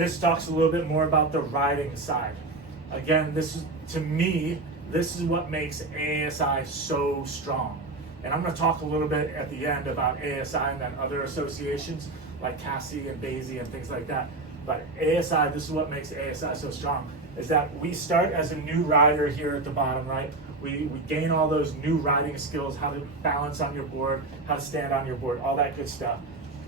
this talks a little bit more about the riding side. Again, this is, to me, this is what makes AASI so strong. And I'm going to talk a little bit at the end about AASI and then other associations like AASI and AASI and things like that. But AASI, this is what makes AASI so strong, is that we start as a new rider here at the bottom, right? We gain all those new riding skills, how to balance on your board, how to stand on your board, all that good stuff.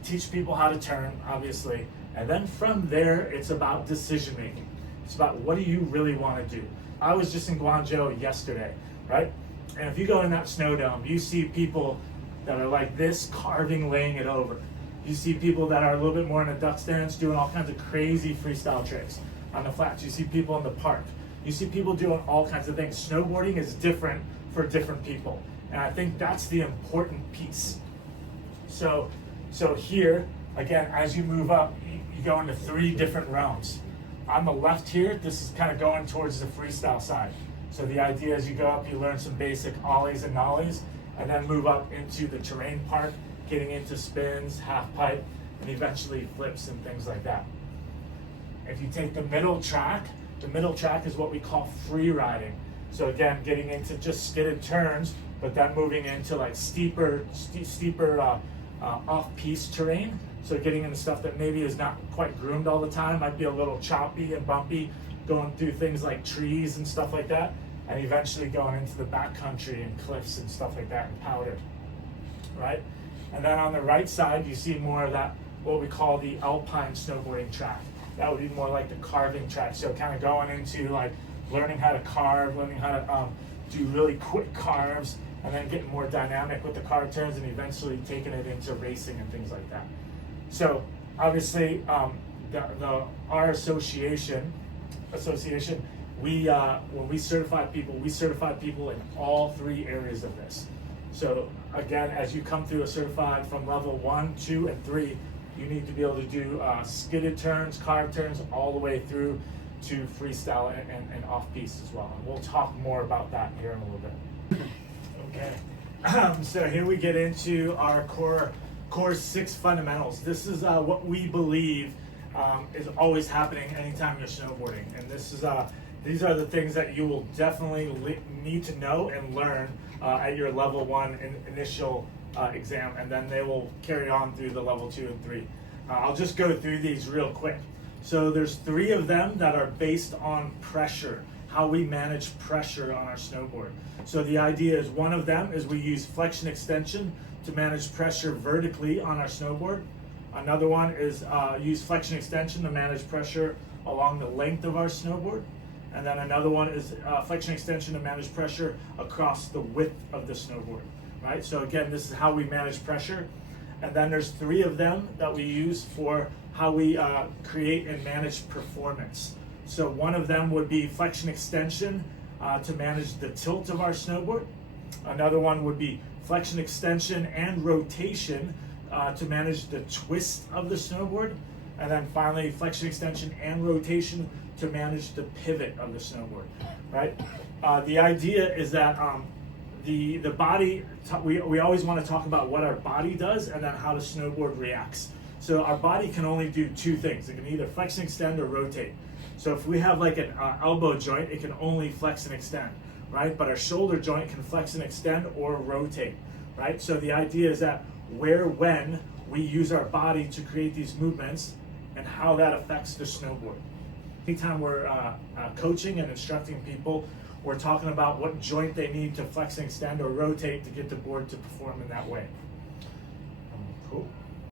Teach people how to turn, obviously. And then from there, it's about decision making. It's about what do you really want to do. I was just in Guangzhou yesterday, right? And if you go in that snow dome, you see people that are like this, carving, laying it over. You see people that are a little bit more in a duck stance doing all kinds of crazy freestyle tricks on the flats. You see people in the park. You see people doing all kinds of things. Snowboarding is different for different people. And I think that's the important piece. So here, again, as you move up, you go into 3 different realms. On the left here, this is kind of going towards the freestyle side. So the idea is you go up, you learn some basic ollies and nollies, and then move up into the terrain part, getting into spins, half pipe, and eventually flips and things like that. If you take the middle track is what we call free riding. So again, getting into just skidded turns, but then moving into like steeper off-piste terrain. So getting into stuff that maybe is not quite groomed all the time, might be a little choppy and bumpy, going through things like trees and stuff like that, and eventually going into the backcountry and cliffs and stuff like that and powdered, right? And then on the right side, you see more of that, what we call the alpine snowboarding track. That would be more like the carving track. So kind of going into like learning how to carve, learning how to do really quick carves, and then getting more dynamic with the carve turns and eventually taking it into racing and things like that. So obviously, our association, when we certify people in all 3 areas of this. So again, as you come through a certified from level 1, 2, and 3, you need to be able to do skidded turns, carved turns, all the way through to freestyle and off-piste as well. And we'll talk more about that here in a little bit. Okay, so here we get into our core 6 fundamentals. This is what we believe is always happening anytime you're snowboarding. And this is these are the things that you will definitely need to know and learn at your level 1 initial exam, and then they will carry on through the level 2 and 3. I'll just go through these real quick. So there's 3 of them that are based on pressure, how we manage pressure on our snowboard. So the idea is one of them is we use flexion extension to manage pressure vertically on our snowboard. Another one is use flexion extension to manage pressure along the length of our snowboard. And then another one is flexion extension to manage pressure across the width of the snowboard, right? So again, this is how we manage pressure. And then there's 3 of them that we use for how we create and manage performance. So one of them would be flexion extension to manage the tilt of our snowboard. Another one would be flexion extension and rotation to manage the twist of the snowboard. And then finally, flexion extension and rotation to manage the pivot of the snowboard, right? The idea is that the body, we always want to talk about what our body does and then how the snowboard reacts. So our body can only do 2 things. It can either flex and extend or rotate. So if we have like an elbow joint, it can only flex and extend, right? But our shoulder joint can flex and extend or rotate, right? So the idea is that when we use our body to create these movements and how that affects the snowboard. Anytime we're coaching and instructing people, we're talking about what joint they need to flex and extend or rotate to get the board to perform in that way. Cool.